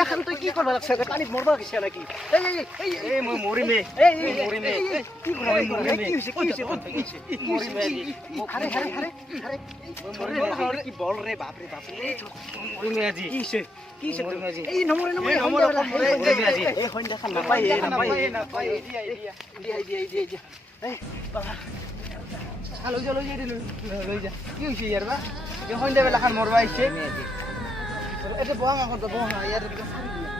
হইন্দা খান তুই কি করবা লাগছে পানিত মরবা গেছে নাকি এই মই মরিমে মরিমে কি মরিমে কি হইছে মরিমে আরে কি বল রে বাপ রে মরিমে আজি কি হইছে মরিমে আজি এই নমরে মরিমে আজি এই হইন্দা খান নাপাই দিয়া এই বাবা Halo, jalo jadi lu. Lu aja. Kiu sih ya, Pak. Yang Honda belakan morba isi. Ada buang aku tuh buang ya ada kita sari dia.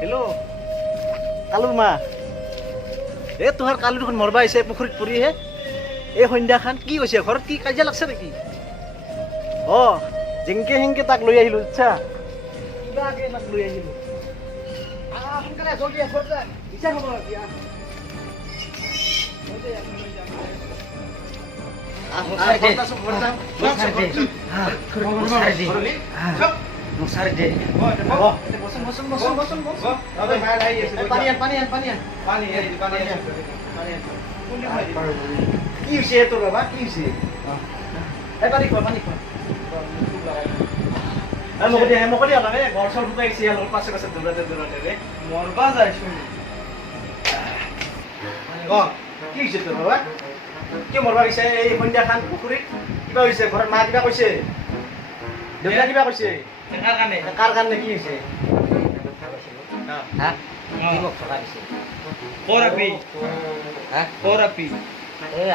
Hello. Kalur ma. Tuhar kalur kan morba isi pukurit puri he. Honda kan ki ose ঘৰত কি কাজিয়া লাগছে নেকি? জিংকে হিংকে তাক লৈ আহিলো আচ্ছা। কিবাকে তাক লৈ আহিলো। সোনকালে জলদি আছতে ইচ্ছা হ'ব এতিয়া কি হৈছে তোৰ বাবা কি হৈছে পানী খোৱা মোক দিয়া লাগে ঘৰ চৰ ঢুকাই গৈছে ইয়াৰ পাছে পাছে দৌৰাতে ৰে মৰবা যাইছো কি হৈছে তোৰ বাবা কি মৰবা গৈছে এই সন্ধ্যা খান পুখুৰীত কিবা হৈছে ঘৰত মা কিবা কৈছে দেউতা কিবা কৈছে কাৰ কাৰণে কি হৈছে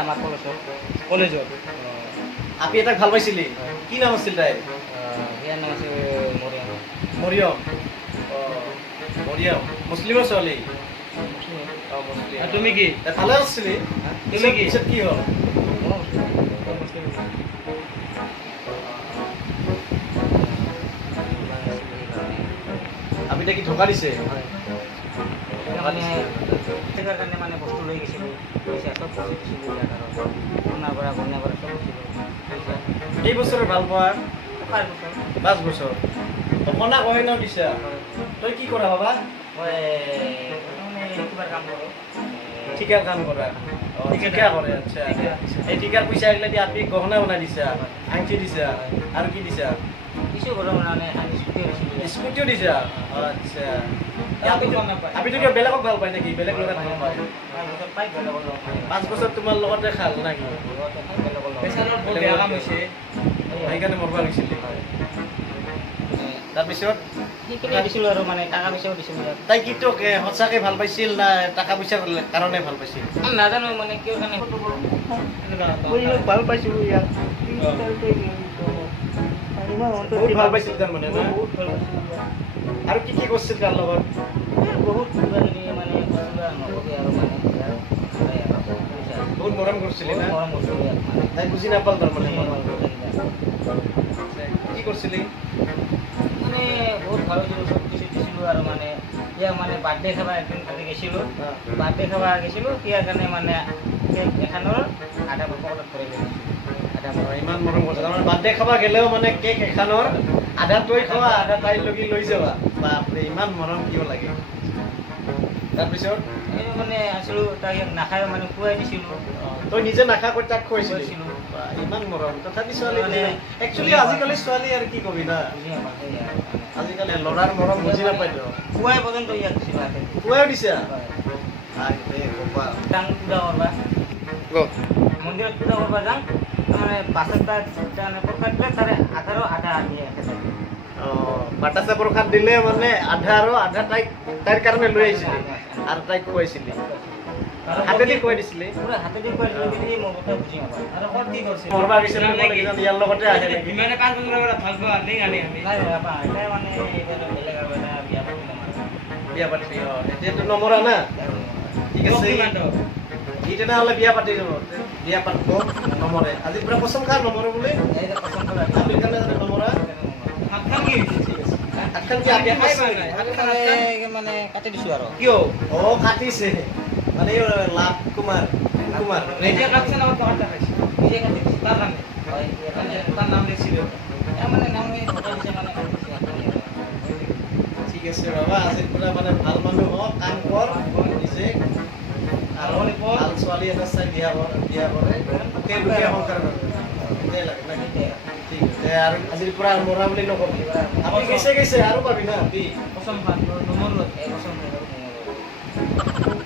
আমাৰ কলেজৰ আপি এটাক ভাল পাইছিলি কি নাম আছিল তাইৰ ইয়াৰ নাম আছে মৰিয়ম মুছলিমৰ ছোৱালী তুমি কি ভালে আছিলি তুমি কি পিছত কি হ'ল আপি কি ধোকা দিছে মানে বস্তু লৈ গৈছিলোঁ পইচা চব বস্তু দিছিলোঁ সোণাৰ পৰা কন্যাৰ পৰা চব এই বছৰ ভাল পোৱাৰ 5 বছৰ কনা কইনা দিছে তই কি কৰা বাবা মই কিবাৰ কাম কৰোঁ ঠিকাৰ কাম কৰা ঠিকা কৰে আচ্ছা এই ঠিকাৰ পইচা আহিলে দি আপি গহনা বনাই দিছা আংটি দিছা আৰু কি দিছা কিছু ঘৰৰ মানে স্কুটিও দিছা আচ্ছা আপি তো বেলেগক ভাল পায় নেকি বেলেগ ল'ৰা ভাল পায় 5 বছৰ তোমাৰ লগতে খাল নাকি বেয়া কাম হৈছে সেইকাৰণে মৰবা গৈছিল তাৰপিছত দিছিলোঁ আৰু মানে টকা পইচাও দিছিলোঁ তাই কি তোক সঁচাকৈ ভাল পাইছিল না টকা পইচাৰ কাৰণে ভাল পাইছিল নাজানো মানে কিয় কাৰণে ভাল পাইছোঁ ইয়াক বহুত ভাল পাইছিল তাৰমানে না আৰু কি কৰিছিল তাৰ লগত বহুত কিবা কিবি মানে নকবি আৰু মানে বহুত মৰম কৰিছিলি না মৰম কৰিছিলোঁ তাই বুজি নাপাল তাৰমানে কি কৰিছিলি মানে বহুত ভাল হৈছিলোঁ চব কিছু দিছিলোঁ আৰু মানে ইয়াক মানে বাৰ্থডে খাব একদিন তাতে গৈছিলোঁ বাৰ্থডে খাব গৈছিলোঁ ইয়াৰ কাৰণে মানে কেক এখনৰ আধা পকেটত ধৰি ইমান মৰম কৰিছে তাৰমানে বাৰ্থডে খাব গ'লেও মানে কেক এখনৰ আধা তই খাৱা আধা তাই লগি লৈ যাবা বাপৰে ইমান মৰম কিয় লাগে তাৰপিছত এই মানে আছিলোঁ তাক ইয়াক নাখায় মানে খুৱাই দিছিলোঁ তই নিজে নাখাকৈ তাক খুৱাইছিলোঁ ইমান মৰম তথাপি ছোৱালী মানে একচুৱেলি আজিকালি ছোৱালী আৰু কি কবি না আজিকালি ল'ৰাৰ মৰম বুজি নাপায়তো খুৱাই পৰ্যন্ত ইয়াক দিছিলোঁ খুৱাইও দিছা পূজা কৰবা মন্দিৰত পূজা কৰবা যাওঁ মানে বাছত মানে প্ৰসাদ দিলে তাৰে আধাৰো আধা দিয়ে বাটাচা প্ৰসাদ দিলে মানে আধা আৰু আধা তাইৰ কাৰণে লৈ আহিছিলি আৰু তাইক খুৱাইছিলি হাতেদি খুৱাই দিছিলি পুৰা হাতেদি খুৱাই দিলি মোৰ কথা বুজি নাপায় আৰু ক'ত কি কৰিছিল মৰবা গৈছিল ইয়াৰ লগতে আহে নেকি মানে 5 বছৰ পৰা ভাল পোৱা নেই আনি নাই বাপা এটা মানে বেলেগ আৰু এটা বিয়া পাতিলে বিয়া পাতিলি এতিয়াতো নমৰা না ঠিক আছে ই তেনেহ'লে বিয়া পাতি যাব বিয়া পাতিব নমৰে আজি পুৰা পচন্দ কাৰ নমৰে বোলে আপিৰ কাৰণে যাতে নমৰা মানে কাটি দিছোঁ আৰু কিয় কাটিছে মানে লাভ কুমাৰ নিজে কাটছে না নিজে কাটি দিছোঁ তাৰ কাৰণে তাৰ নাম লিখিছিলোঁ মানে নাম দিছে মানে ঠিক আছে বাবা আজিৰ পৰা মানে ভাল মানুহ হওক কাম কৰ নিজে আৰু ভাল ছোৱালী এটা চাই বিয়া কৰে সেই লোকে সংসাৰ কৰে এটাই লাগে না সেইটোৱে। ঠিক আছে আৰু আজিৰ পৰা আৰু মৰা বুলি নকবি আপুনি গৈছে আৰু পাবি না কচম খান, নমৰো, কচম খান, নমৰো।